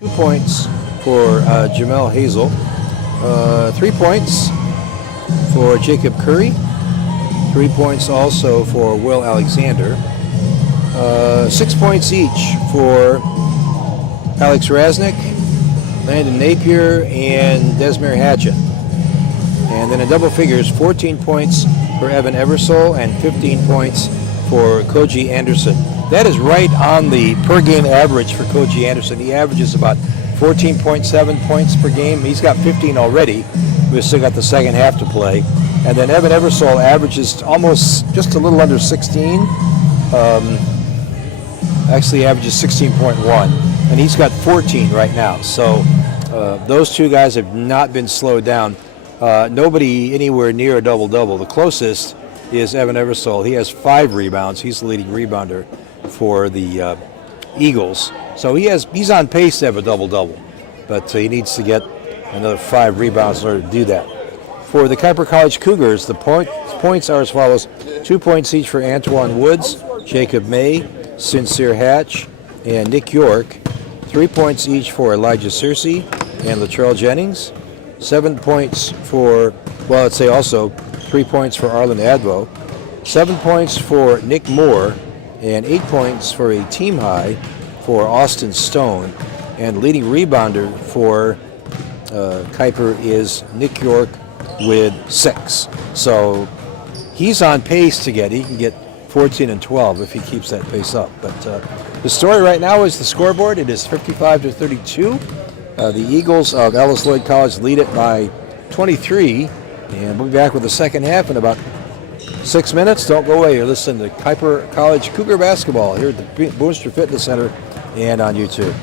2 points for Jamel Hazel. 3 points for Jacob Curry. 3 points also for Will Alexander. 6 points each for Alex Raznick, Landon Napier, and Desmere Hatchett. And then in double figures, 14 points for Evan Eversole and 15 points for Koji Anderson. That is right on the per game average for Koji Anderson. He averages about 14.7 points per game. He's got 15 already. We've still got the second half to play. And then Evan Eversole averages almost just a little under 16. Actually averages 16.1. And he's got 14 right now. So those two guys have not been slowed down. Nobody anywhere near a double-double. The closest is Evan Eversole. He has 5 rebounds. He's the leading rebounder for the Eagles. So he's on pace to have a double-double. But he needs to get another 5 rebounds in order to do that. For the Kuyper College Cougars, the points are as follows. 2 points each for Antoine Woods, Jacob May, Sincere Hatch, and Nick York. 3 points each for Elijah Searcy and Latrell Jennings. 7 points for, well, let's say also 3 points for Arlen Advo. 7 points for Nick Moore, and 8 points for a team high for Austin Stone. And leading rebounder for Kuyper is Nick York with 6. So he's on pace to he can get 14 and 12 if he keeps that pace up. But the story right now is the scoreboard. It is 55-32. The Eagles of Ellis Lloyd College lead it by 23. And we'll be back with the second half in about 6 minutes. Don't go away. You're listening to Kuyper College Cougar Basketball here at the Booster Fitness Center and on YouTube.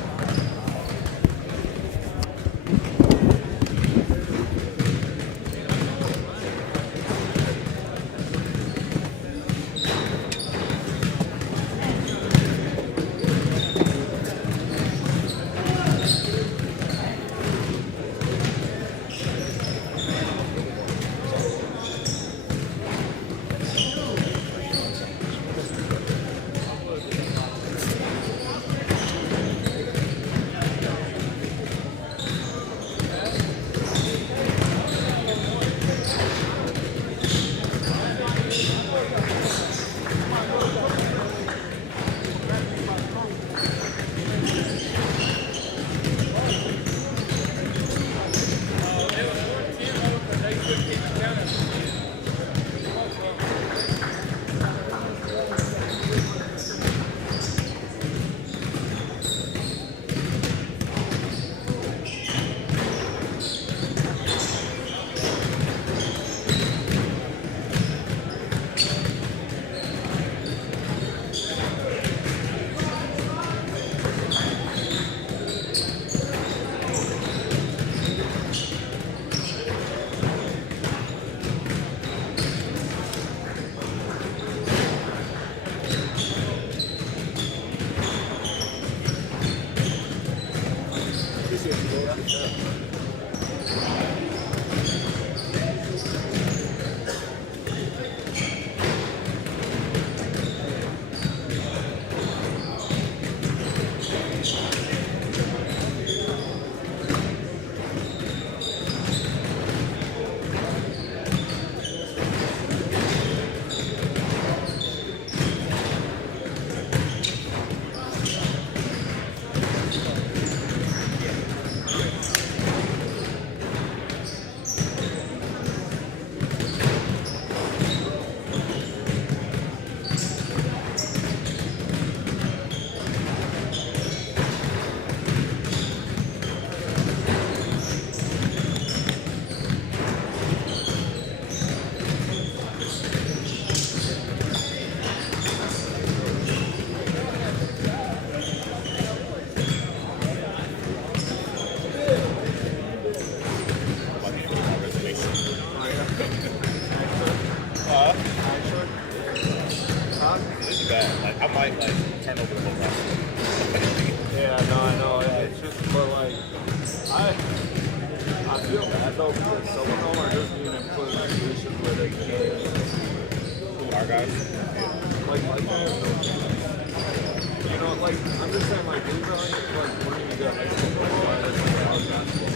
know, like, I'm just saying, like, these are like learning to do high school football and it's like college basketball.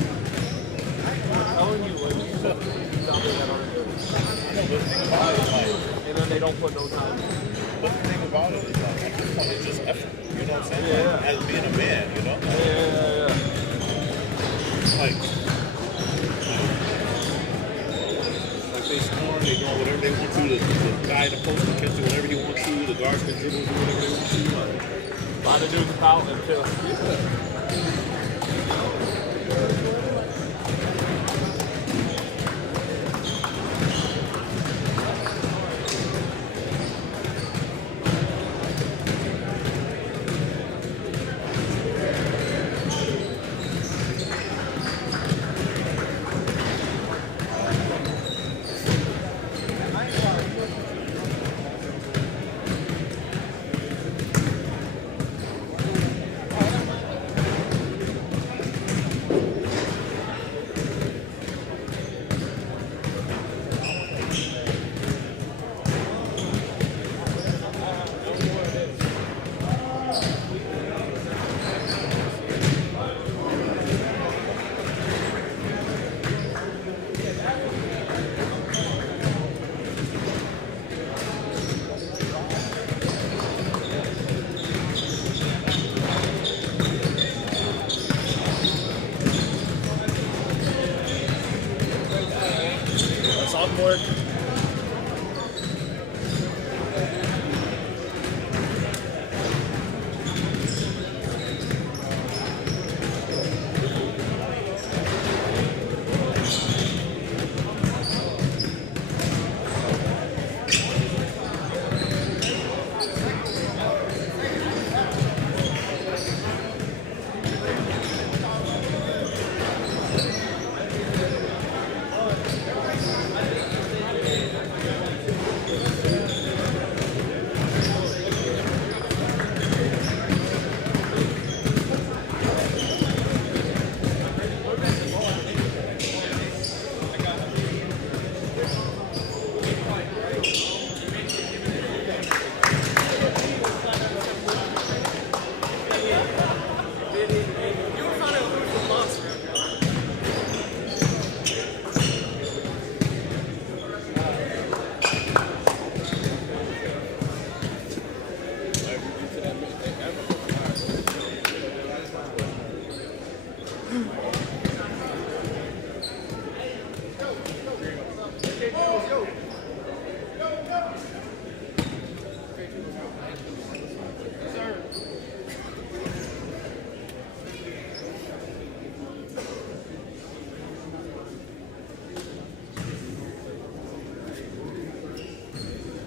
I'm telling you, like, these are things out there that aren't good. And then they don't put no time in. But the thing about it is, like, at this point, it's just effort. You know what I'm saying? Yeah. Like, as being a man, you know? Yeah. Like they score, they do whatever they want to. The guy in the post can do whatever he wants to. The guards can dribble, do whatever they want to. Like, A lot of dudes fouling too. sophomore.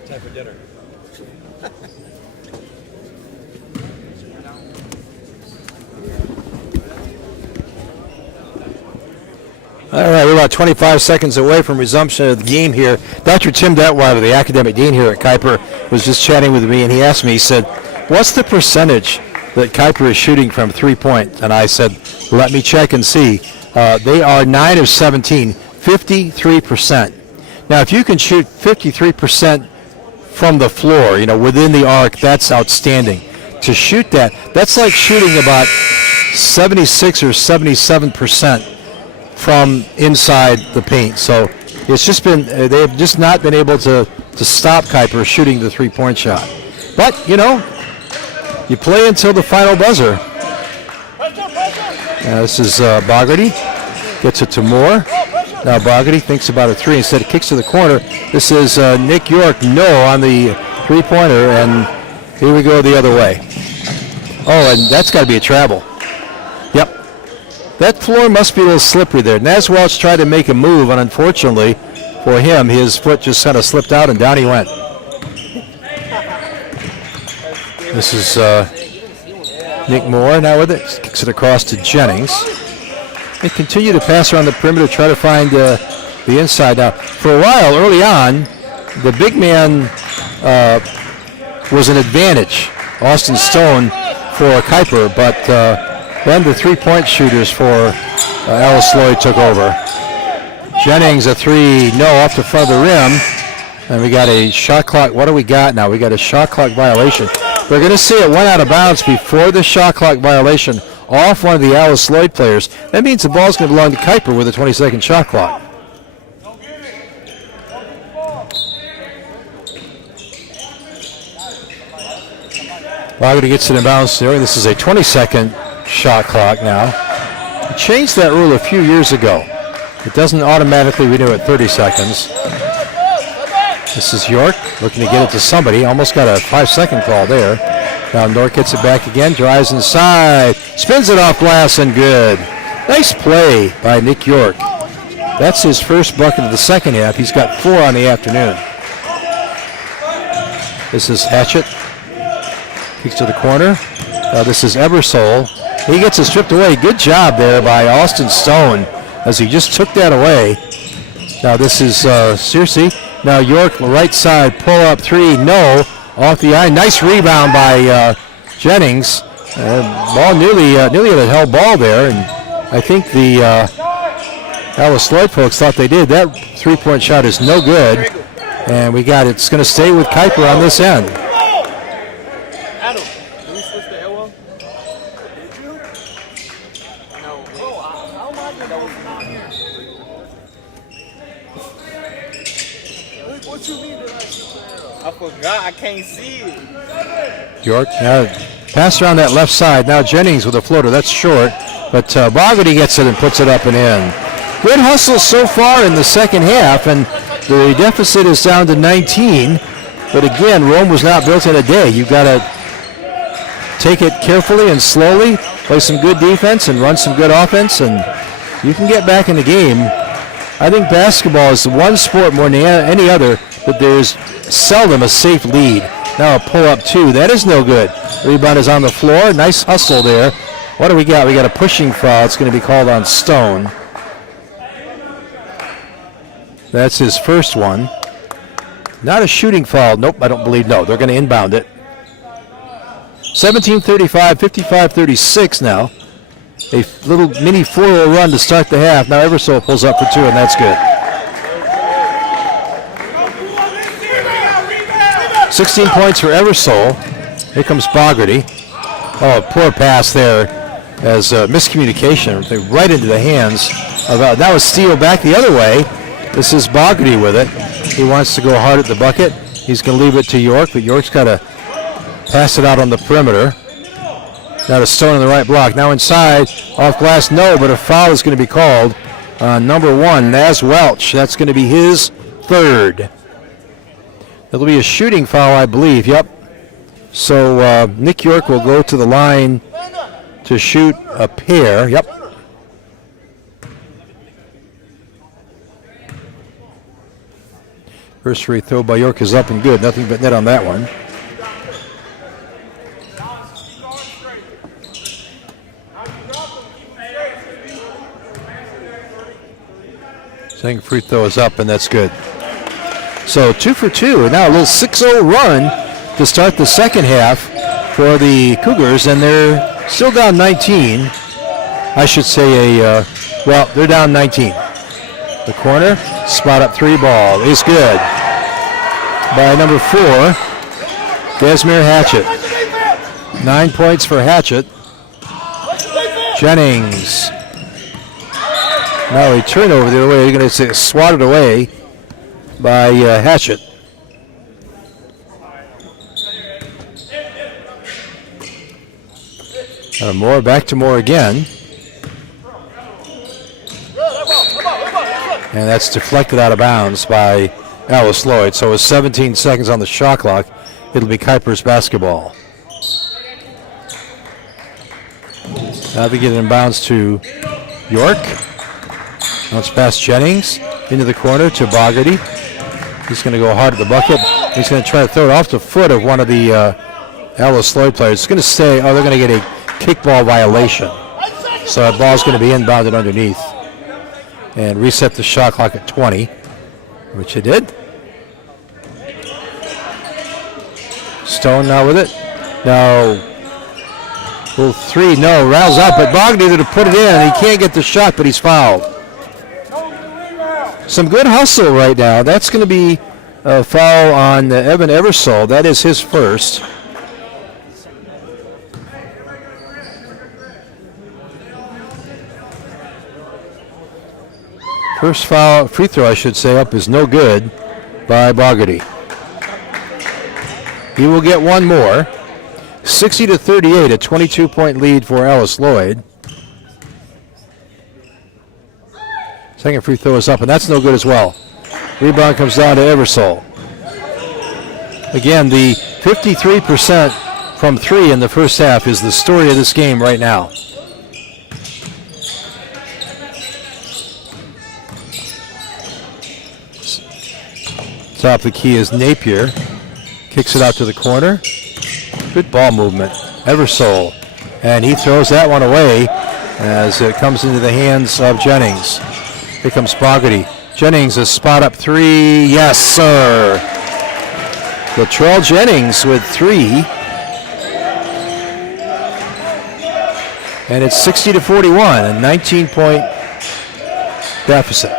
Time for dinner. All right, we're about 25 seconds away from resumption of the game here. Dr. Tim Detweiler, the academic dean here at Kuyper, was just chatting with me, and he asked me, he said, what's the percentage that Kuyper is shooting from three-point? And I said, let me check and see. They are 9 of 17, 53%. Now, if you can shoot 53% from the floor, you know, within the arc, that's outstanding. To shoot that, that's like shooting about 76 or 77% from inside the paint. So it's just been, they have just not been able to stop Kuyper shooting the three-point shot. But, you know, you play until the final buzzer. This is Bogarty. Gets it to Moore. Now Bogarty thinks about a three. Instead, kicks to the corner. This is Nick York, no, on the three-pointer, and here we go the other way. Oh, and that's got to be a travel. Yep. That floor must be a little slippery there. Naswelch tried to make a move, and unfortunately for him, his foot just kind of slipped out, and down he went. This is Nick Moore now with it. Kicks it across to Jennings. They continue to pass around the perimeter, try to find the inside. Now, for a while, early on, the big man was an advantage, Austin Stone, for Kuyper, but then the three-point shooters for Alice Lloyd took over. Jennings, a three, no, off the front of the rim. And we got a shot clock. What do we got now? We got a shot clock violation. We're going to see it went out of bounds before the shot clock violation off one of the Alice Lloyd players. That means the ball's going to belong to Kuyper with a 20-second shot clock. Bogarty gets it in bounds there. This is a 20-second shot clock now. We changed that rule a few years ago. It doesn't automatically renew at 30 seconds. This is York looking to get it to somebody. Almost got a 5-second call there. Now North gets it back again, drives inside, spins it off glass and good. Nice play by Nick York. That's his first bucket of the second half. He's got 4 on the afternoon. This is Hatchett. Kicks to the corner. This is Ebersole. He gets it stripped away. Good job there by Austin Stone as he just took that away. Now this is Searcy. Now York, right side, pull up 3, no. Off the eye, nice rebound by Jennings. Ball nearly had a held ball there, and I think the Alice Lloyd folks thought they did. That 3-point shot is no good, and it's going to stay with Kuyper on this end. Adam, did we switch the elbow? Did you? No. How am I going to not here? What you mean that I switched the arrow? I forgot. I can't see it. York, now pass around that left side. Now Jennings with a floater. That's short, but Bogarty gets it and puts it up and in. Good hustle so far in the second half, and the deficit is down to 19. But again, Rome was not built in a day. You've got to take it carefully and slowly, play some good defense and run some good offense, and you can get back in the game. I think basketball is the one sport more than any other that there's seldom a safe lead. Now a pull-up 2. That is no good. Rebound is on the floor. Nice hustle there. What do we got? We got a pushing foul. It's going to be called on Stone. That's his first one. Not a shooting foul. Nope, I don't believe. No, they're going to inbound it. 17:35, 55-36 now. A little mini 4-0 run to start the half. Now Ebersole pulls up for 2, and that's good. 16 points for Ebersole. Here comes Bogarty. Oh, poor pass there as miscommunication right into the hands of that was steal back the other way. This is Bogarty with it. He wants to go hard at the bucket. He's going to leave it to York, but York's got to pass it out on the perimeter. Now to Stone in the right block. Now inside, off glass, no, but a foul is going to be called on number 1, Naz Welch. That's going to be his third. It'll be a shooting foul, I believe. Yep. So Nick York will go to the line to shoot a pair. Yep. First free throw by York is up and good. Nothing but net on that one. Second free throw is up, and that's good. So 2 for 2, and now a little 6-0 run to start the second half for the Cougars, and they're still down 19. I should say they're down 19. The corner, spot up 3 ball is good by number 4, Desmere Hatchett. 9 points for Hatchett. Jennings. Now a turnover the other way. They're going to swat it away by Hatchett. Moore, back to Moore again. And that's deflected out of bounds by Alice Lloyd. So with 17 seconds on the shot clock, it'll be Kuyper's basketball. Now they get it in bounds to York. Now it's past Jennings into the corner to Bogarty. He's going to go hard at the bucket. He's going to try to throw it off the foot of one of the Alice Lloyd players. It's going to stay. Oh, they're going to get a kickball violation. So that ball's going to be inbounded underneath. And reset the shot clock at 20, which it did. Stone now with it. Now, little 3, no, rattles up, but Bogarty to put it in. He can't get the shot, but he's fouled. Some good hustle right now. That's going to be a foul on Evan Ebersole. That is his first. First foul, free throw, I should say, up is no good by Bogarty. He will get one more. 60-38, a 22-point lead for Alice Lloyd. Second free throw is up, and that's no good as well. Rebound comes down to Eversole. Again, the 53% from three in the first half is the story of this game right now. Top of the key is Napier. Kicks it out to the corner. Good ball movement. Eversole. And he throws that one away as it comes into the hands of Jennings. Here comes Bogarty. Jennings, a spot up three. Yes, sir. Latrell Jennings with three. And it's 60-41, a 19-point deficit.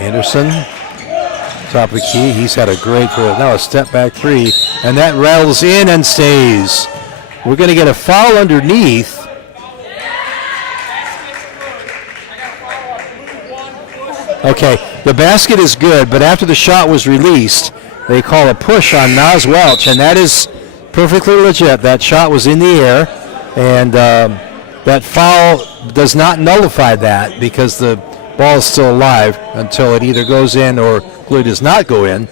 Anderson, top of the key. He's had a great now a step back three, and that rattles in and stays. We're going to get a foul underneath. Okay, the basket is good, but after the shot was released, they call a push on Nas Welch, and that is perfectly legit. That shot was in the air, and that foul does not nullify that because the ball is still alive until it either goes in or it does not go in.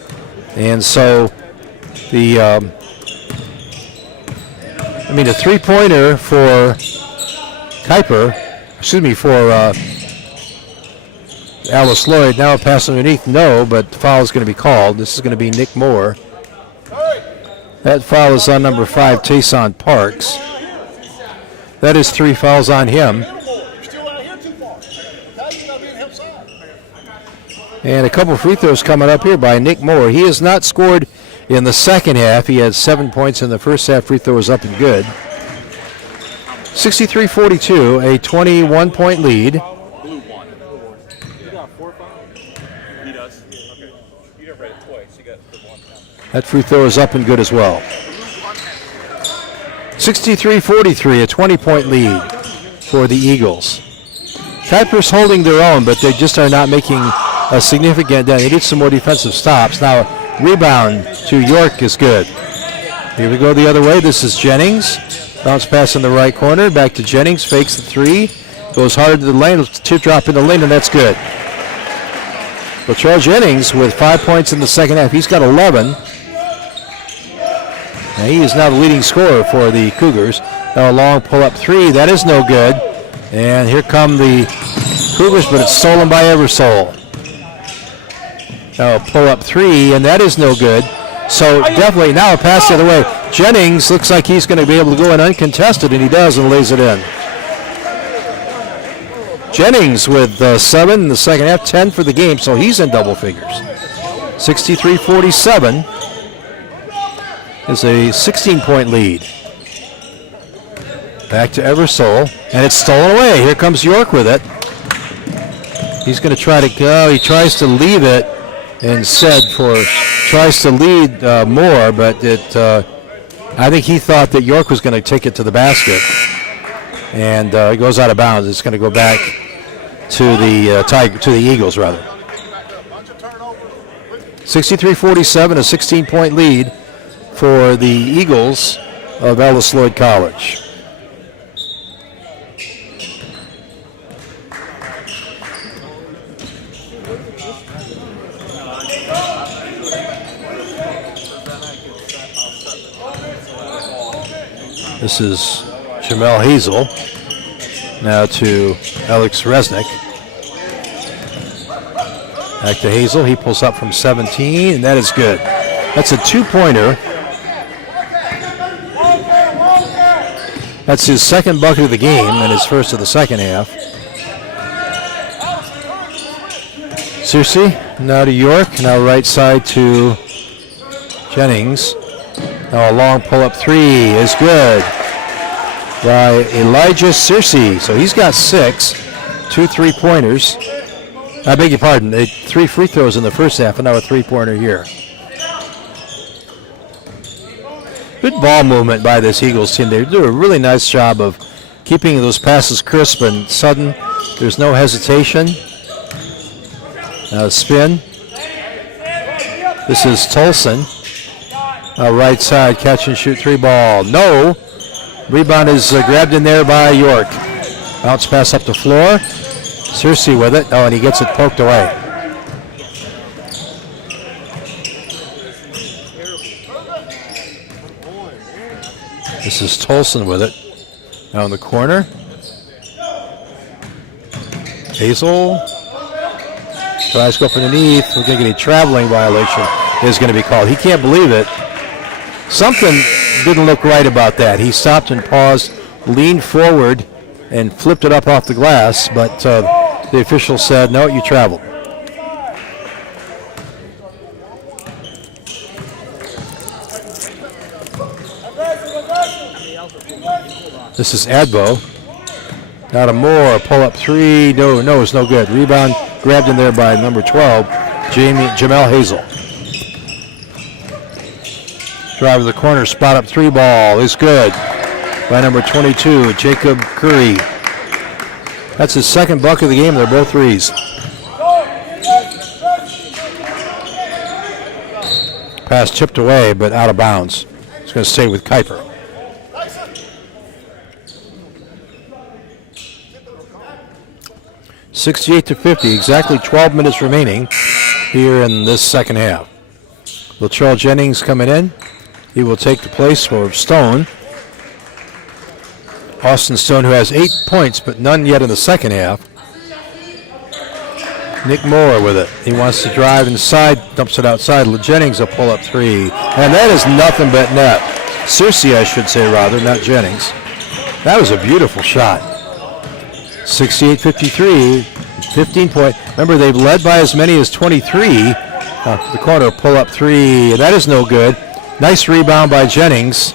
And so the three-pointer for Kuyper, for Alice Lloyd, now a pass underneath, no, but the foul is going to be called. This is going to be Nick Moore. That foul is on number 5, Tayson Parks. That is 3 fouls on him. And a couple free throws coming up here by Nick Moore. He has not scored in the second half. He had 7 points in the first half. Free throw was up and good. 63-42, a 21-point lead. That free throw is up and good as well. 63-43, a 20-point lead for the Eagles. Kuyper's holding their own, but they just are not making a significant dent. They need some more defensive stops. Now, rebound to York is good. Here we go the other way. This is Jennings. Bounce pass in the right corner. Back to Jennings. Fakes the three. Goes hard to the lane. Tip drop in the lane, and that's good. Latrell Jennings with 5 points in the second half. He's got 11. And he is now the leading scorer for the Cougars. Now a long pull-up three. That is no good. And here come the Cougars, but it's stolen by Eversole. Now a pull-up three, and that is no good. So definitely now a pass the other way. Jennings looks like he's going to be able to go in uncontested, and he does and lays it in. Jennings with 7 in the second half, 10 for the game, so he's in double figures. 63-47 is a 16-point lead. Back to Eversole, and it's stolen away. Here comes York with it. He's going to try to go. He tries to leave it instead tries to lead more, but I think he thought that York was going to take it to the basket, and it goes out of bounds. It's going to go back to the Eagles rather. 63-47, a 16-point lead for the Eagles of Alice Lloyd College. This is Jamel Hazel. Now to Alex Resnick. Back to Hazel. He pulls up from 17, and that is good. That's a 2-pointer. That's his second bucket of the game and his first of the second half. Searcy now to York. Now right side to Jennings. Now a long pull-up three is good by Elijah Searcy. So he's got 6, 2 3-pointers. I beg your pardon, 3 free throws in the first half and now a 3-pointer here. good ball movement by this Eagles team. They do a really nice job of keeping those passes crisp and sudden. There's no hesitation. Spin. This is Tolson. Right side, catch and shoot 3 ball. No. Rebound is grabbed in there by York. Bounce pass up the floor. Searcy with it. Oh, and he gets it poked away. This is Tolson with it. Now in the corner. Hazel tries to go up underneath. We're going to get a traveling violation is going to be called. He can't believe it. Something didn't look right about that. He stopped and paused, leaned forward, and flipped it up off the glass, but the official said, no, you traveled. This is Adbo. Now to Moore, pull up 3. No, it's no good. Rebound grabbed in there by number 12, Jamel Hazel. Drive to the corner, spot up 3 ball is good by number 22, Jacob Curry. That's his second bucket of the game. They're both 3s. Pass chipped away, but out of bounds. It's going to stay with Kuyper. $68-50, exactly 12 minutes remaining here in this second half. Latrell Jennings coming in. He will take the place for Stone. Austin Stone, who has 8 points, but none yet in the second half. Nick Moore with it. He wants to drive inside, dumps it outside. Jennings a pull-up 3. And that is nothing but net. Searcy, I should say, rather, not Jennings. That was a beautiful shot. 68-53, 15-point. Remember, they've led by as many as 23. To the corner, pull-up 3. That is no good. Nice rebound by Jennings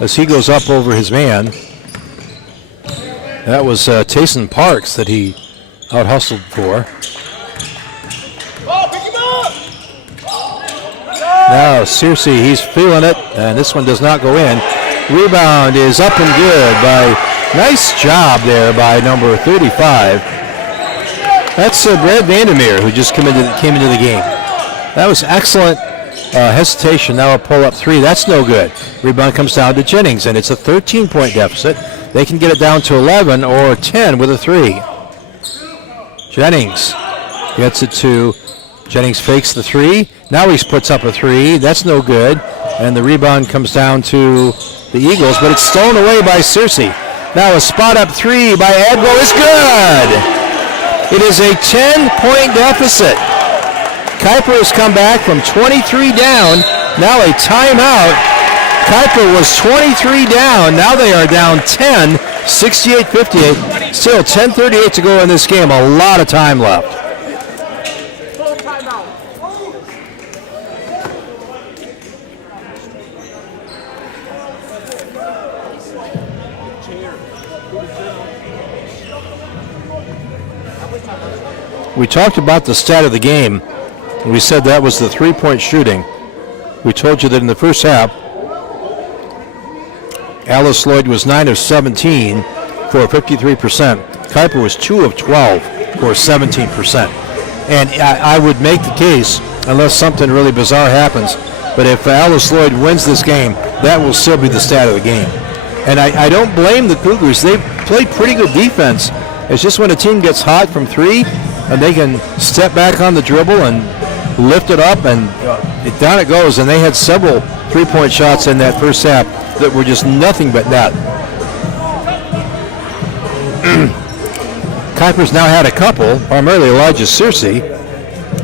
as he goes up over his man. That was Tayson Parks that he out-hustled for. Now Searcy, he's feeling it, and this one does not go in. Rebound is up and good by, nice job there by number 35. That's Brad Vandermeer, who just came into the game. That was excellent hesitation. Now a pull-up 3. That's no good. Rebound comes down to Jennings, and it's a 13-point deficit. They can get it down to 11 or 10 with a 3. Jennings gets it to, Jennings fakes the 3. Now he puts up a 3. That's no good. And the rebound comes down to the Eagles, but it's stolen away by Searcy. Now a spot-up 3 by Adbo is good. It is a 10-point deficit. Kuyper has come back from 23 down. Now a timeout. Kuyper was 23 down. Now they are down 10, 68-58. Still 10:38 to go in this game. A lot of time left. We talked about the stat of the game. We said that was the 3-point shooting. We told you that in the first half, Alice Lloyd was 9 of 17 for 53%. Kuyper was 2 of 12 for 17%. And I would make the case, unless something really bizarre happens, but if Alice Lloyd wins this game, that will still be the stat of the game. And I don't blame the Cougars. They've played pretty good defense. It's just when a team gets hot from 3 and they can step back on the dribble and lift it up, and down it goes. And they had several 3-point shots in that first half that were just nothing but net. Kuyper's now had a couple, primarily Elijah Searcy.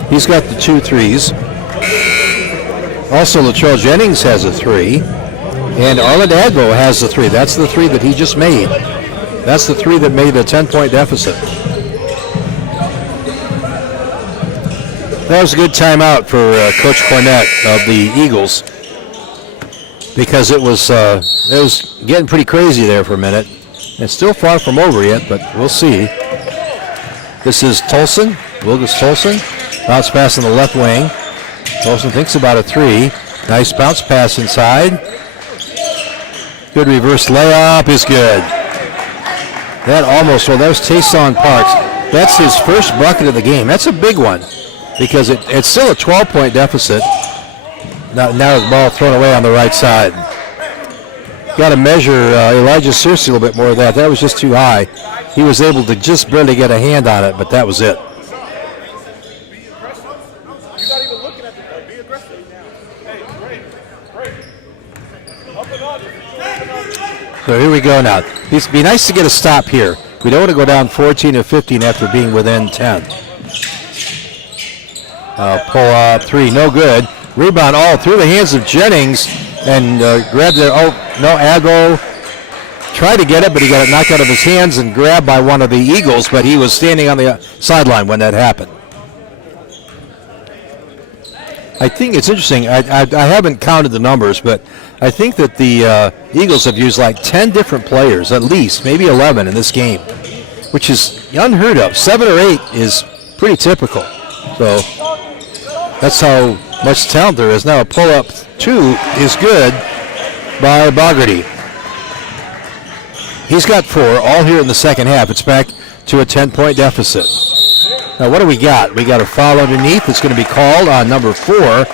He's got the 2 threes. Also, Latrell Jennings has a 3. And Arlen Adbo has the 3. That's the 3 that he just made. That's the 3 that made a 10-point deficit. That was a good timeout for Coach Cornett of the Eagles, because it was getting pretty crazy there for a minute. It's still far from over yet, but we'll see. This is Tolson, Wilgus Tolson. Bounce pass on the left wing. Tolson thinks about a 3. Nice bounce pass inside. Good reverse layup is good. That almost, well, that was Tayson Parks. That's his first bucket of the game. That's a big one because it's still a 12-point deficit. Now the ball thrown away on the right side. Got to measure Elijah Searcy a little bit more of that. That was just too high. He was able to just barely get a hand on it, but that was it. So here we go now. It'd be nice to get a stop here. We don't want to go down 14 or 15 after being within 10. Pull up 3, no good. Rebound all through the hands of Jennings and grabbed it. Oh, no, Advo tried to get it, but he got it knocked out of his hands and grabbed by one of the Eagles, but he was standing on the sideline when that happened. I think it's interesting. I haven't counted the numbers, but I think that the Eagles have used like 10 different players, at least, maybe 11 in this game, which is unheard of. 7 or 8 is pretty typical. So that's how much talent there is. Now a pull-up 2 is good by Bogarty. He's got 4, all here in the second half. It's back to a 10-point deficit. Now, what do we got? We got a foul underneath. It's going to be called on number 4,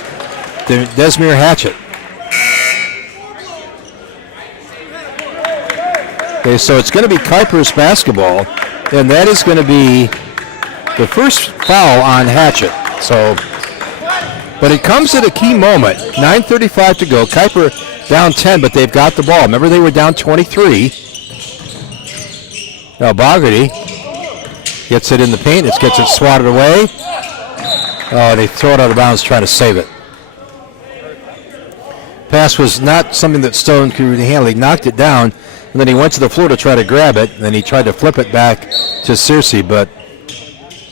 Desmere Hatchett. Okay, so it's going to be Kuyper's basketball, and that is going to be the first foul on Hatchett. So, but it comes at a key moment. 9:35 to go. Kuyper down 10, but they've got the ball. Remember, they were down 23. Now Bogarty gets it in the paint. It gets it swatted away. Oh, they throw it out of bounds trying to save it. Pass was not something that Stone could handle. He knocked it down, and then he went to the floor to try to grab it, and then he tried to flip it back to Searcy, but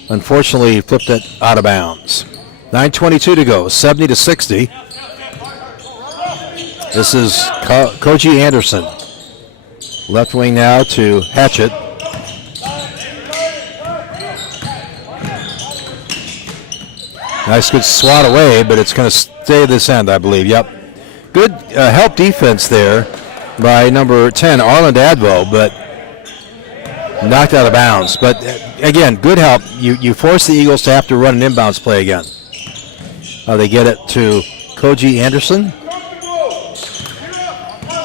unfortunately he flipped it out of bounds. 9:22 to go, 70-60. This is Koji Anderson. Left wing now to Hatchett. Nice good swat away, but it's going to stay this end, I believe. Yep. Good help defense there by number 10, Arland Advo, but knocked out of bounds. But again, good help. You force the Eagles to have to run an inbounds play again. They get it to Koji Anderson.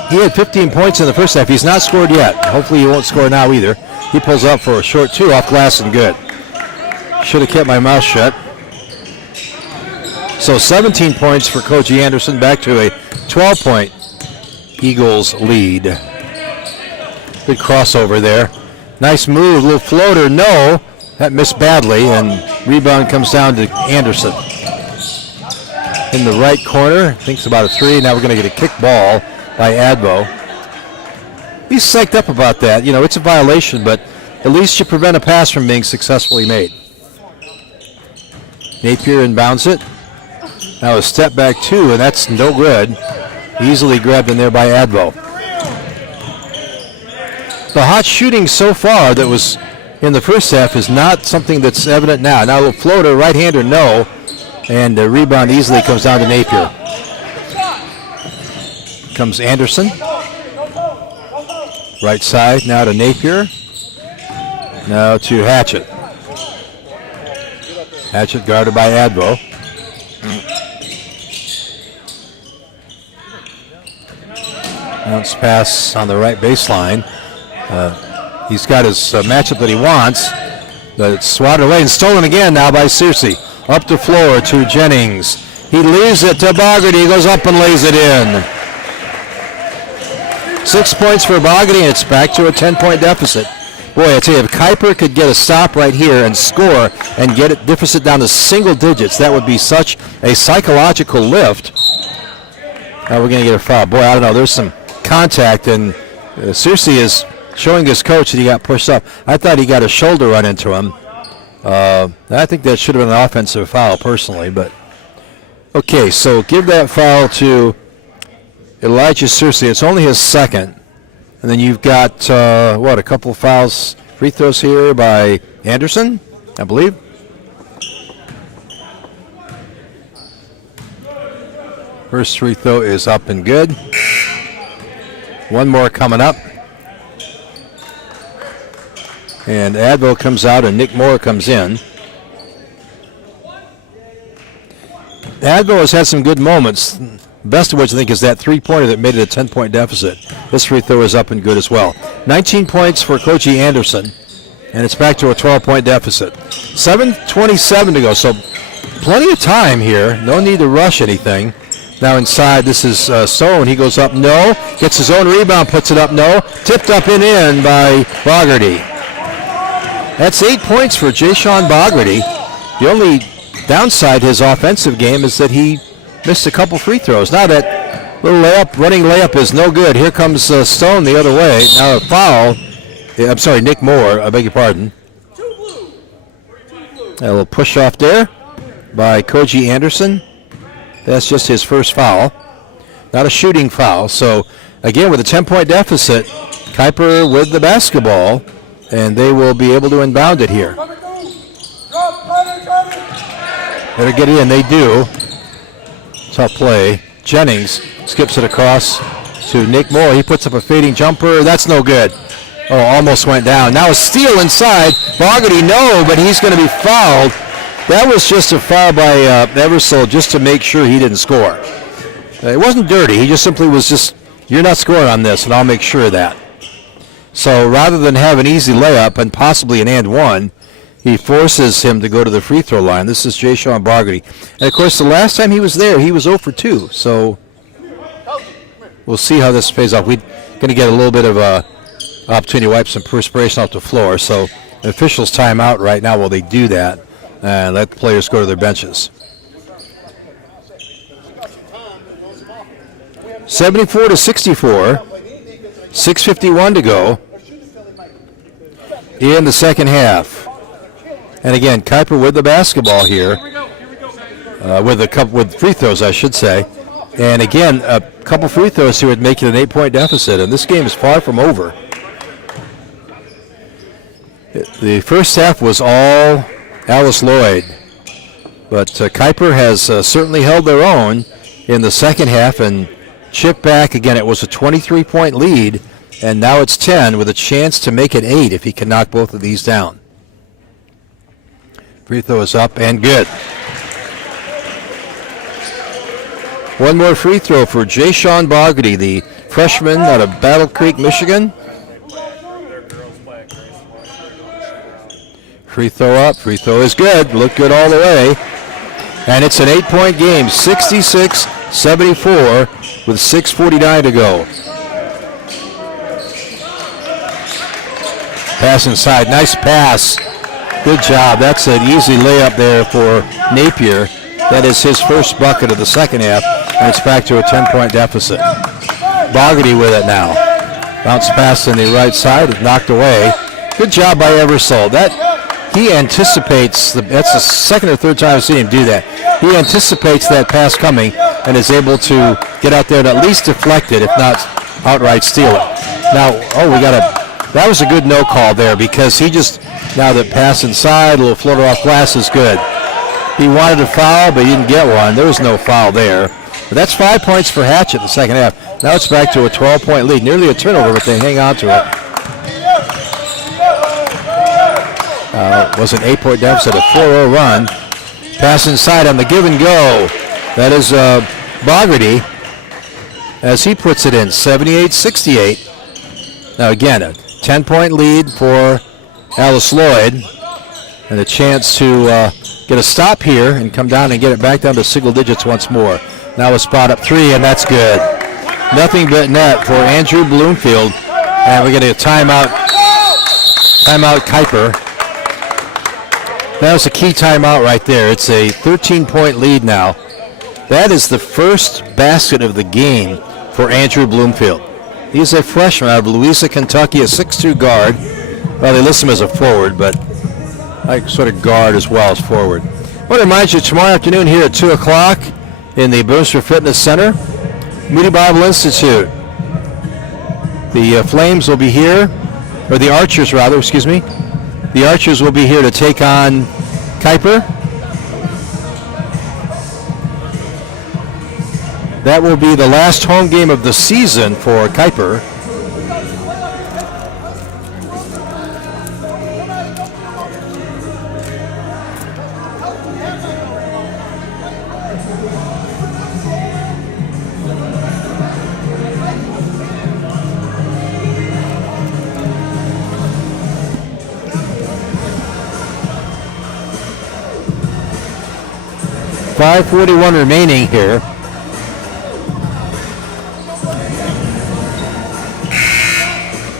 He had 15 points in the first half. He's not scored yet. Hopefully he won't score now either. He pulls up for a short 2 off glass and good. Should have kept my mouth shut. So 17 points for Koji Anderson, back to a 12-point Eagles lead. Good crossover there. Nice move, little floater, no. That missed badly, and rebound comes down to Anderson. In the right corner, thinks about a 3. Now we're going to get a kick ball by Advo. He's psyched up about that. You know, it's a violation, but at least you prevent a pass from being successfully made. Napier inbounds it. Now a step back 2, and that's no good. Easily grabbed in there by Advo. The hot shooting so far that was in the first half is not something that's evident now. Now a little floater, right-hander, no. And the rebound easily comes down to Napier. Comes Anderson. Right side now to Napier. Now to Hatchett. Hatchett guarded by Advo. Bounce pass on the right baseline. He's got his matchup that he wants, but it's swatted away and stolen again now by Searcy. Up the floor to Jennings. He leaves it to Bogarty. He goes up and lays it in. 6 points for Bogarty, and it's back to a 10-point deficit. Boy, I tell you, if Kuyper could get a stop right here and score and get it deficit down to single digits, that would be such a psychological lift. Now we're going to get a foul. Boy, I don't know. There's some contact, and Searcy is showing his coach that he got pushed up. I thought he got a shoulder run into him. I think that should have been an offensive foul personally, but okay, so give that foul to Elijah Searcy. It's only his second. And then you've got, a couple of fouls, free throws here by Anderson, I believe. First free throw is up and good. One more coming up. And Advo comes out and Nick Moore comes in. Advo has had some good moments. Best of which I think is that three-pointer that made it a 10-point deficit. This free throw is up and good as well. 19 points for Koji Anderson, and it's back to a 12-point deficit. 7:27 to go, so plenty of time here. No need to rush anything. Now inside, this is Stone. He goes up, no. Gets his own rebound, puts it up, no. Tipped up and in by Bogarty. That's 8 points for Jayshawn Bogarty. The only downside his offensive game is that he missed a couple free throws. Now that little running layup is no good. Here comes Stone the other way. Now a foul. I'm sorry, Nick Moore. I beg your pardon. A little push off there by Koji Anderson. That's just his first foul. Not a shooting foul. So again, with a 10-point deficit, Kuyper with the basketball, and they will be able to inbound it here. Better get it in. They do. Tough play. Jennings skips it across to Nick Moore. He puts up a fading jumper. That's no good. Oh, almost went down. Now a steal inside. Bogarty, no, but he's going to be fouled. That was just a foul by Eversole just to make sure he didn't score. It wasn't dirty. He just simply was just, you're not scoring on this, and I'll make sure of that. So rather than have an easy layup and possibly an and one, he forces him to go to the free throw line. This is Jayshawn Bogarty. And, of course, the last time he was there, he was 0 for 2. So we'll see how this pays off. We're going to get a little bit of a opportunity to wipe some perspiration off the floor. So the officials time out right now while they do that and let the players go to their benches. 74-64. 6:51 to go in the second half. And again, Kuyper with the basketball here, with free throws, I should say. And again, a couple free throws here would make it an 8-point deficit, and this game is far from over. The first half was all Alice Lloyd, but Kuyper has certainly held their own in the second half and chipped back. Again, it was a 23-point lead, and now it's 10 with a chance to make it 8 if he can knock both of these down. Free throw is up and good. One more free throw for Jayshawn Bogarty, the freshman out of Battle Creek, Michigan. Free throw up. Free throw is good. Looked good all the way. And it's an 8-point game, 66-74 with 6:49 to go. Pass inside. Nice pass. Good job. That's an easy layup there for Napier. That is his first bucket of the second half, and it's back to a 10-point deficit. Bogarty with it now. Bounce pass on the right side. It's knocked away. Good job by Eversole. He anticipates, that's the second or third time I've seen him do that. He anticipates that pass coming and is able to get out there and at least deflect it, if not outright steal it. Now, that was a good no call there because he just, now that pass inside, a little floater off glass is good. He wanted a foul, but he didn't get one. There was no foul there. But that's 5 points for Hatchett in the second half. Now it's back to a 12-point lead. Nearly a turnover, but they hang on to it. Was an 8-point deficit, a 4-0 run. Pass inside on the give and go. That is Bogarty as he puts it in, 78-68. Now again, a 10-point lead for Alice Lloyd and a chance to get a stop here and come down and get it back down to single digits once more. Now a spot up three, and that's good. Nothing but net for Andrew Bloomfield. And we're getting a timeout. Timeout Kuyper. That was a key timeout right there. It's a 13-point lead now. That is the first basket of the game for Andrew Bloomfield. He's a freshman out of Louisa, Kentucky, a 6'2 guard. Well, they list him as a forward, but like sort of guard as well as forward. I want to remind you tomorrow afternoon here at 2 o'clock in the Booster Fitness Center, Moody Bible Institute. The Flames will be here, or the Archers rather, excuse me. The Archers will be here to take on Kuyper. That will be the last home game of the season for Kuyper. .541 remaining here.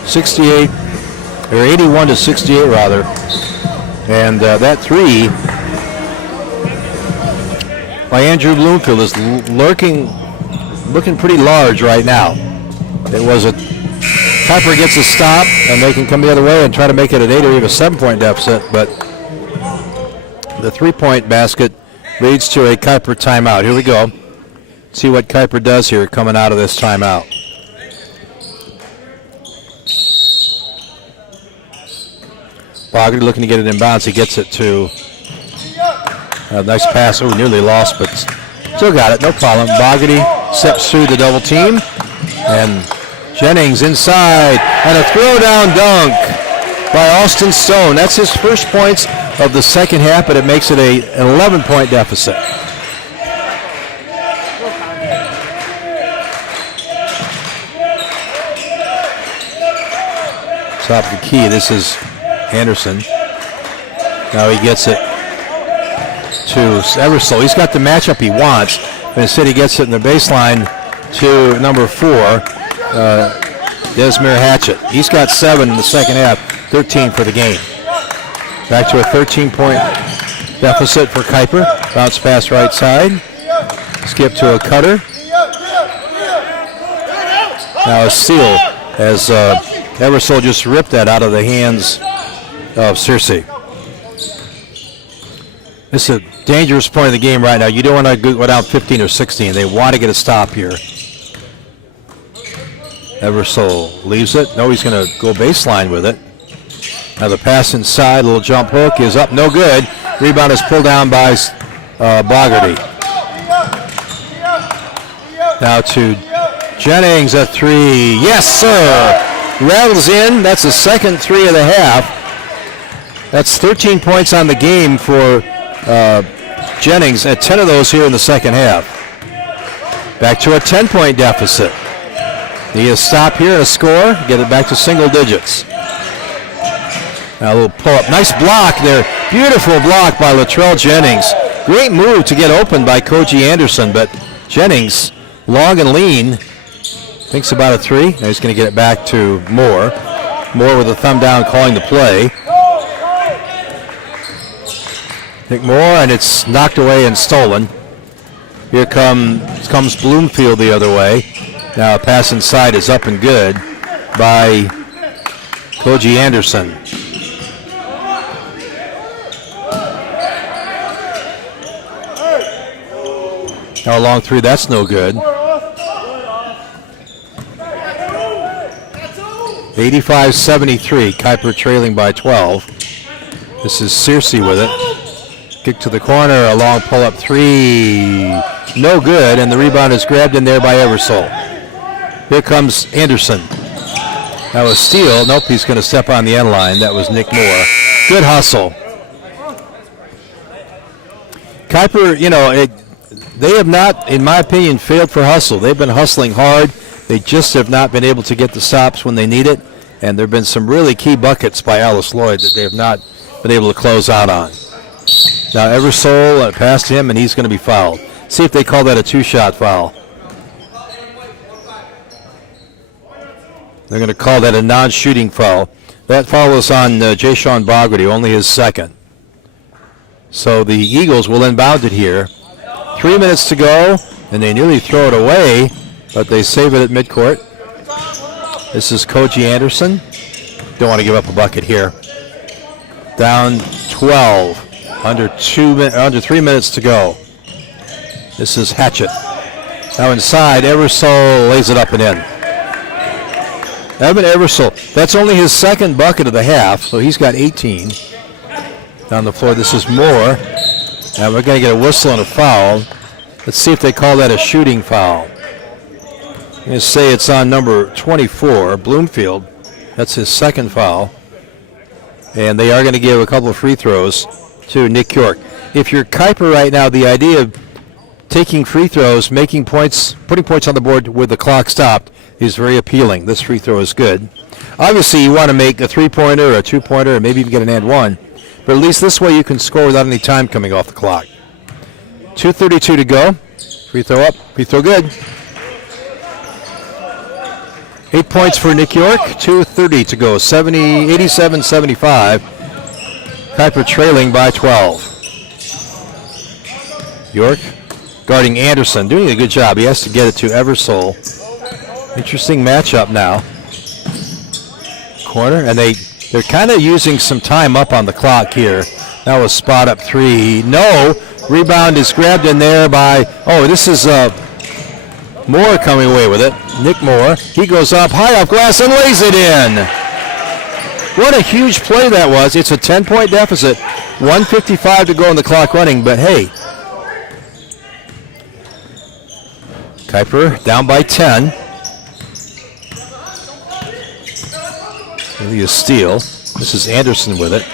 .68 or 81 to 68 rather, and that three by Andrew Bloomfield is looking pretty large right now. It was a Kuyper gets a stop, and they can come the other way and try to make it an 8 or even a 7-point deficit, but the 3-point basket leads to a Kuyper timeout. Here we go. See what Kuyper does here coming out of this timeout. Bogarty looking to get it in bounds. He gets it to a nice pass. Oh, nearly lost, but still got it. No problem. Bogarty steps through the double team. And Jennings inside. And a throwdown dunk by Austin Stone. That's his first points of the second half, but it makes it an 11-point deficit. Top of the key. This is Anderson. Now he gets it to Eversole. He's got the matchup he wants, but instead he gets it in the baseline to number 4, Desmere Hatchett. He's got 7 in the second half, 13 for the game. Back to a 13-point deficit for Kuyper. Bounce pass right side. Skip to a cutter. Now a steal as Eversole just ripped that out of the hands of Searcy. This is a dangerous point of the game right now. You don't want to go down 15 or 16. They want to get a stop here. Eversole leaves it. No, he's going to go baseline with it. Now the pass inside, little jump hook is up, no good. Rebound is pulled down by Bogarty. Now to Jennings, a 3. Yes, sir. Rattles in. That's the second 3 of the half. That's 13 points on the game for Jennings, at 10 of those here in the second half. Back to a 10-point deficit. Need a stop here and a score. Get it back to single digits. Now a little pull-up. Nice block there. Beautiful block by Latrell Jennings. Great move to get open by Koji Anderson, but Jennings, long and lean, thinks about a 3. Now he's going to get it back to Moore. Moore with a thumb down calling the play. Nick Moore, and it's knocked away and stolen. Here comes Bloomfield the other way. Now a pass inside is up and good by Koji Anderson. Now a long 3, that's no good. 85-73, Kuyper trailing by 12. This is Searcy with it. Kick to the corner, a long pull-up 3. No good, and the rebound is grabbed in there by Eversole. Here comes Anderson. Now a steal. Nope, he's going to step on the end line. That was Nick Moore. Good hustle. Kuyper, they have not, in my opinion, failed for hustle. They've been hustling hard. They just have not been able to get the stops when they need it. And there have been some really key buckets by Alice Lloyd that they have not been able to close out on. Now Eversole past him, and he's going to be fouled. See if they call that a 2-shot foul. They're going to call that a non-shooting foul. That foul was on J. Sean Bogarty, only his second. So the Eagles will inbound it here. 3 minutes to go, and they nearly throw it away, but they save it at midcourt. This is Koji Anderson. Don't want to give up a bucket here. Down 12. Under 3 minutes to go. This is Hatchett. Now inside, Eversole lays it up and in. Evan Eversole, that's only his second bucket of the half, so he's got 18. Down the floor, this is Moore. Now we're going to get a whistle and a foul. Let's see if they call that a shooting foul. I'm going to say it's on number 24, Bloomfield. That's his second foul. And they are going to give a couple of free throws to Nick York. If you're Kuyper right now, the idea of taking free throws, making points, putting points on the board with the clock stopped is very appealing. This free throw is good. Obviously, you want to make a three-pointer, a two-pointer, and maybe even get an and one. But at least this way you can score without any time coming off the clock. 2:32 to go. Free throw up. Free throw good. 8 points for Nick York. 2:30 to go. 87-75. Kuyper trailing by 12. York guarding Anderson. Doing a good job. He has to get it to Eversole. Interesting matchup now. Corner. And they're kind of using some time up on the clock here. That was spot up three. No. Rebound is grabbed in there by, this is Moore coming away with it. Nick Moore. He goes up high off glass and lays it in. What a huge play that was. It's a 10-point deficit. 1:55 to go on the clock running, but hey. Kuyper down by 10. Maybe a steal. This is Anderson with it.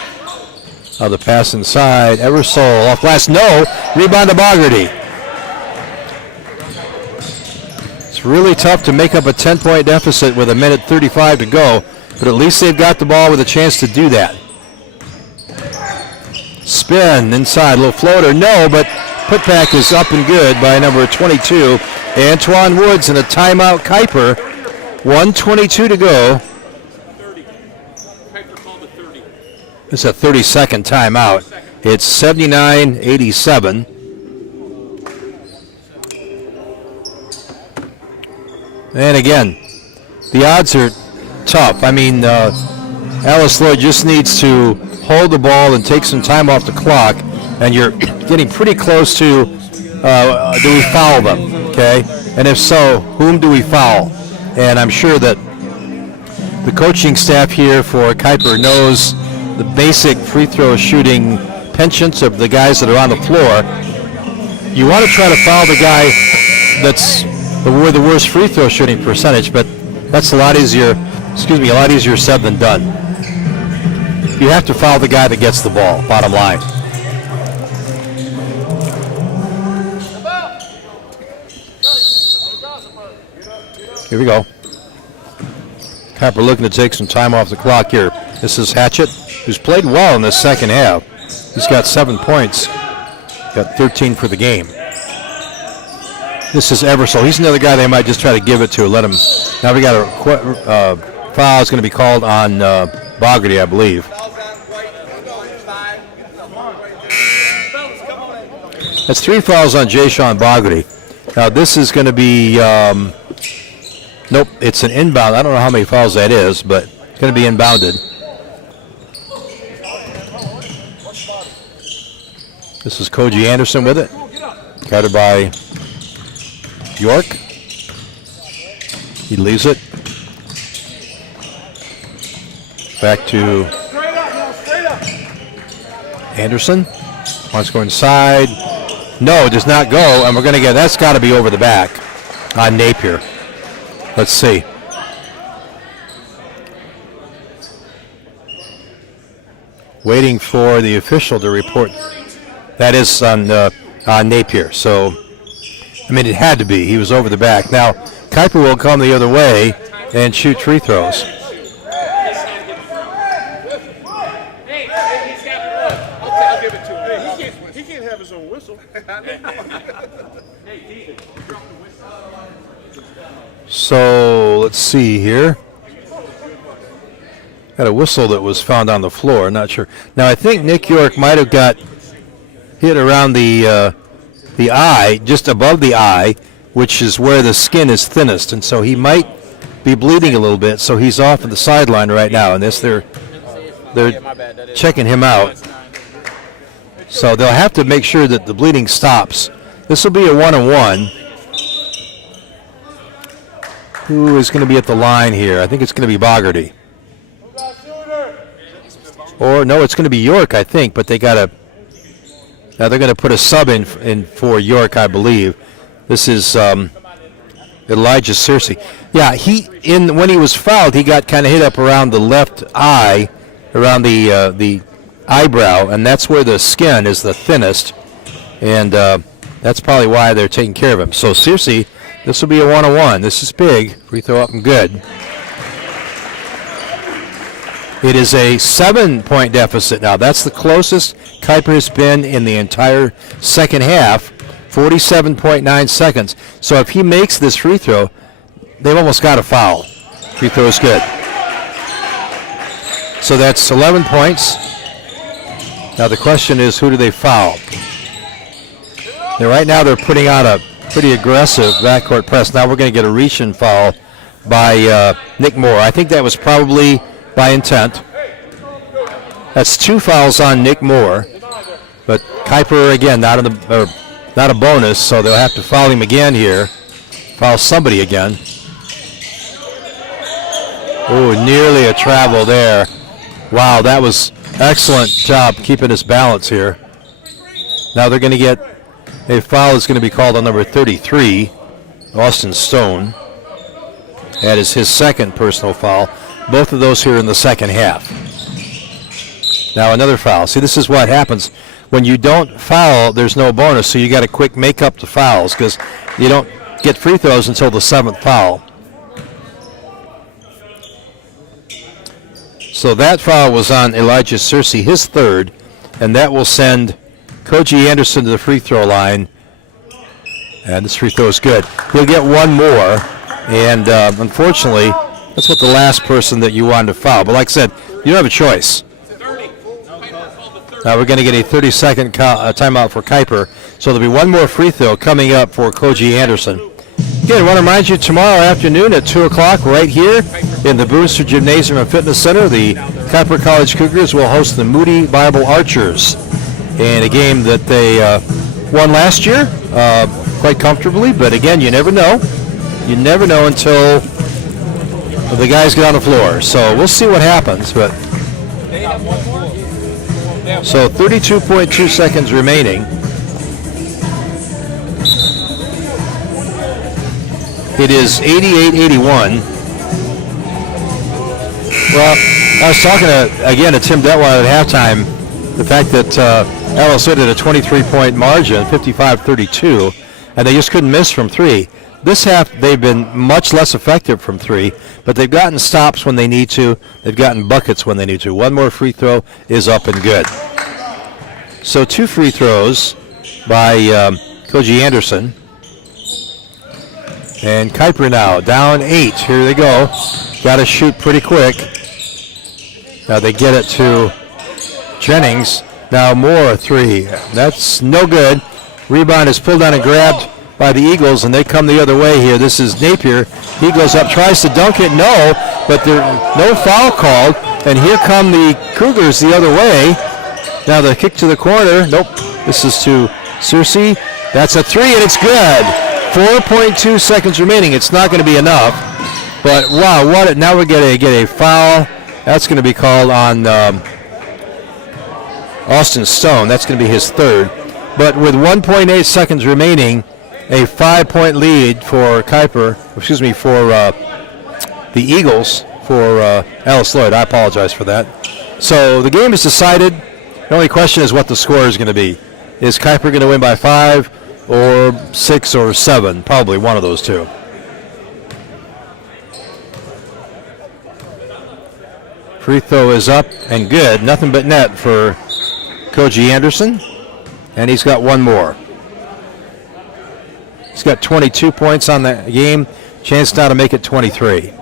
The pass inside. Eversole off glass. No. Rebound to Bogarty. It's really tough to make up a 10-point deficit with 1:35 to go, but at least they've got the ball with a chance to do that. Spin inside. Little floater. No, but putback is up and good by number 22. Antoine Woods and a timeout. Kuyper. 1:22 to go. It's a 30-second timeout. It's 79-87. And again, the odds are tough. I mean, Alice Lloyd just needs to hold the ball and take some time off the clock, and you're getting pretty close to, do we foul them, okay? And if so, whom do we foul? And I'm sure that the coaching staff here for Kuyper knows the basic free throw shooting penchants of the guys that are on the floor. You want to try to foul the guy that's the worst free throw shooting percentage, but that's a lot easier said than done. You have to foul the guy that gets the ball, bottom line. Here we go. Kuyper looking to take some time off the clock here. This is Hatchett, who's played well in the second half. He's got 7 points, got 13 for the game. This is Eversole. He's another guy they might just try to give it to. Let him. Now we got a foul is going to be called on Bogarty, I believe. That's 3 fouls on Jayshawn Bogarty. Now this is going to be, nope, it's an inbound. I don't know how many fouls that is, but it's going to be inbounded. This is Koji Anderson with it. Guarded by York. He leaves it. Back to Anderson. Wants to go inside. No, does not go. And we're going to get, that's got to be over the back on Napier. Let's see. Waiting for the official to report. That is on Napier. So, I mean, it had to be. He was over the back. Now, Kuyper will come the other way and shoot free throws. I'll give it to him. He can't have his own whistle. So, let's see here. Got a whistle that was found on the floor. Not sure. Now, I think Nick York might have got hit around the eye, just above the eye, which is where the skin is thinnest, and so he might be bleeding a little bit. So he's off at the sideline right now, and they're checking him out. So they'll have to make sure that the bleeding stops. This will be a 1-on-1. Who is going to be at the line here? I think it's going to be Bogarty. Or no, it's going to be York, I think, but they got to. Now they're going to put a sub in for York, I believe. This is Elijah Searcy. Yeah, when he was fouled, he got kind of hit up around the left eye, around the eyebrow, and that's where the skin is the thinnest, and that's probably why they're taking care of him. So Searcy, this will be a 1-on-1. This is big. Free throw up and good. It is a 7-point deficit now. That's the closest Kuyper has been in the entire second half, 47.9 seconds. So if he makes this free throw, they've almost got a foul. Free throw is good. So that's 11 points. Now the question is, who do they foul? Now, right now they're putting out a pretty aggressive backcourt press. Now we're going to get a reach-in foul by Nick Moore. I think that was probably by intent. That's 2 fouls on Nick Moore, but Kuyper again not a bonus, so they'll have to foul him again here. Foul somebody again. Oh, nearly a travel there. Wow, that was excellent job keeping his balance here. Now they're going to get a foul that's going to be called on number 33, Austin Stone. That is his second personal foul. Both of those here in the second half. Now another foul. See, this is what happens. When you don't foul, there's no bonus, so you got to quick make up the fouls because you don't get free throws until the 7th foul. So that foul was on Elijah Searcy, his 3rd, and that will send Koji Anderson to the free throw line. And this free throw is good. He'll get one more, and unfortunately, that's what the last person that you wanted to foul. But like I said, you don't have a choice. Now we're going to get a 30-second timeout for Kuyper. So there'll be one more free throw coming up for Koji Anderson. Again, I want to remind you, tomorrow afternoon at 2 o'clock right here in the Booster Gymnasium and Fitness Center, the Kuyper College Cougars will host the Moody Bible Archers in a game that they won last year quite comfortably. But again, you never know. You never know until the guys get on the floor. So we'll see what happens. But so 32.2 seconds remaining. It is 88-81. Well, I was talking to Tim Detweiler at halftime. The fact that Alice Lloyd had a 23-point margin, 55-32, and they just couldn't miss from 3. This half, they've been much less effective from 3, but they've gotten stops when they need to. They've gotten buckets when they need to. One more free throw is up and good. So 2 free throws by Koji Anderson. And Kuyper now down 8. Here they go. Got to shoot pretty quick. Now they get it to Jennings. Now Moore, 3. That's no good. Rebound is pulled down and grabbed by the Eagles, and they come the other way here. This is Napier. He goes up, tries to dunk it. No, but there no foul called. And here come the Cougars the other way. Now the kick to the corner. Nope. This is to Searcy. That's a 3, and it's good. 4.2 seconds remaining. It's not going to be enough. But, wow, now we're going to get a foul. That's going to be called on Austin Stone. That's going to be his 3rd. But with 1.8 seconds remaining, a 5-point lead for Kuyper, for the Eagles, for Alice Lloyd. I apologize for that. So the game is decided. The only question is what the score is going to be. Is Kuyper going to win by 5 or 6 or 7? Probably one of those two. Free throw is up and good. Nothing but net for Koji Anderson. And he's got one more. He's got 22 points on the game. Chance now to make it 23.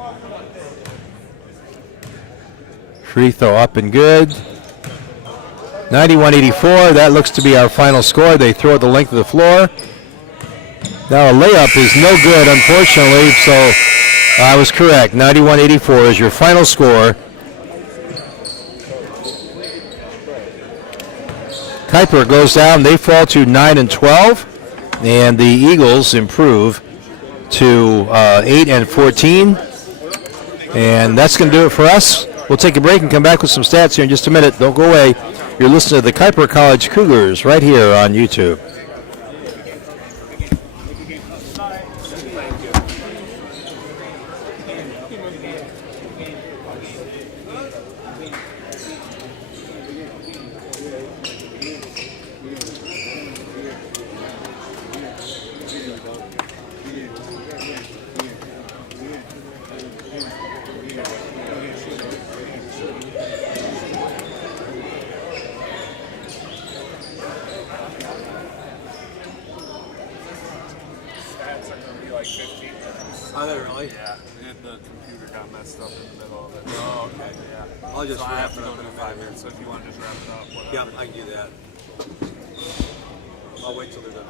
Free throw up and good. 91-84. That looks to be our final score. They throw it the length of the floor. Now a layup is no good, unfortunately. So I was correct. 91-84 is your final score. Kuyper goes down. They fall to 9-12. And the Eagles improve to 8-14. And that's going to do it for us. We'll take a break and come back with some stats here in just a minute. Don't go away. You're listening to the Kuyper College Cougars right here on YouTube. Stats are going to be like 15 minutes. Are they really? Yeah, and the computer got messed up in the middle of it. Oh, okay. Yeah. I'll just so I wrap have to it go up in in a 5 minute. minutes. So if you want to just wrap it up, whatever. Yeah, I can do that. I'll wait till they're done.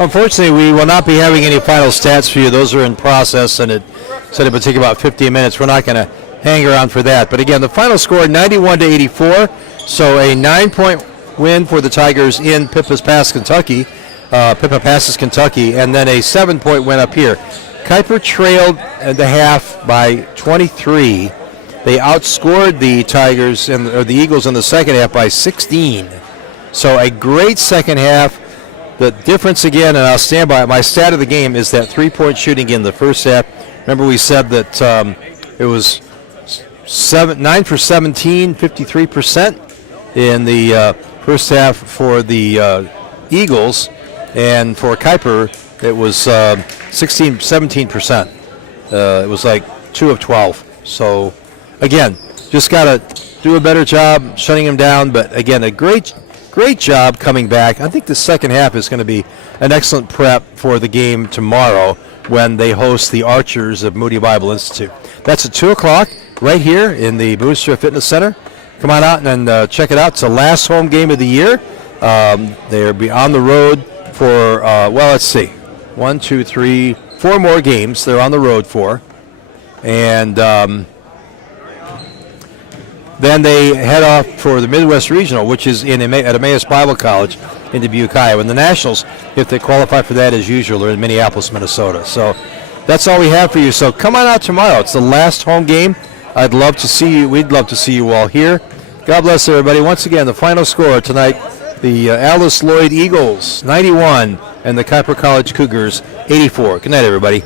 Unfortunately, we will not be having any final stats for you. Those are in process, and it said it would take about 15 minutes. We're not going to hang around for that. But again, the final score 91-84. So a 9-point win for the Tigers in Pippa's Pass, Kentucky. Pippa passes Kentucky, and then a 7-point win up here. Kuyper trailed at the half by 23. They outscored the Tigers or the Eagles in the second half by 16. So a great second half. The difference again, and I'll stand by it, my stat of the game is that 3-point shooting in the first half. Remember we said that it was 9 for 17, 53% in the first half for the Eagles, and for Kuyper it was 17%. It was like 2 of 12. So again, just got to do a better job shutting him down, but again, a great job coming back. I think the second half is going to be an excellent prep for the game tomorrow when they host the Archers of Moody Bible Institute. That's at 2 o'clock right here in the Booster Fitness Center. Come on out and check it out. It's the last home game of the year. They'll be on the road for, let's see, 1, 2, 3, 4 more games they're on the road for. And then they head off for the Midwest Regional, which is at Emmaus Bible College in Dubuque, Iowa. And the Nationals, if they qualify for that as usual, are in Minneapolis, Minnesota. So that's all we have for you. So come on out tomorrow. It's the last home game. I'd love to see you. We'd love to see you all here. God bless everybody. Once again, the final score tonight, the Alice Lloyd Eagles, 91, and the Kuyper College Cougars, 84. Good night, everybody.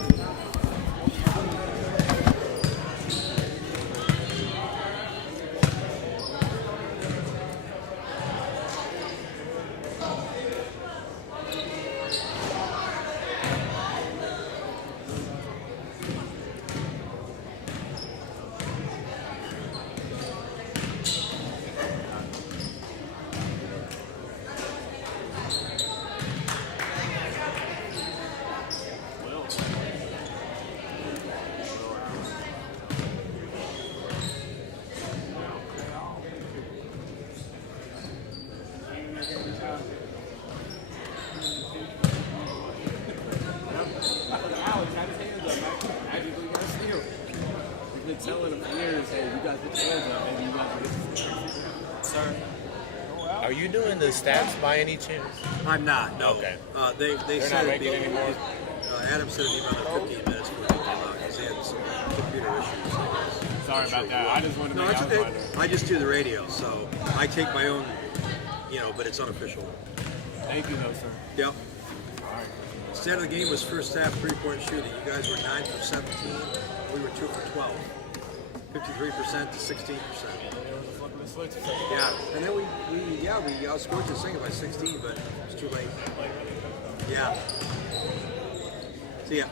Are you doing the stats by any chance? I'm not, no. Okay. They They're said not it'd be making any more? Adam said it'd be around 15 minutes before they came out because they had some computer issues. Sorry about that. I just wanted to No, make it's out okay. wondering. I just do the radio, so I take my own, but it's unofficial. Thank you, though, sir. Yep. All right. Stat of the game was first half 3-point shooting. You guys were 9 for 17. We were 2 for 12. 53% to 16%. Yeah, and then we outscored this thing by 16, but it's too late. Yeah. See ya.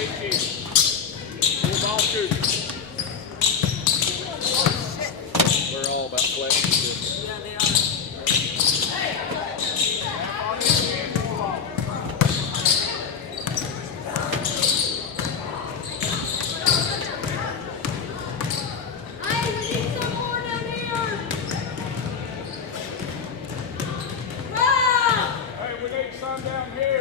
We're all about flex. Yeah, they are. Hey, we need some more down here. Wow! Hey, we need some down here.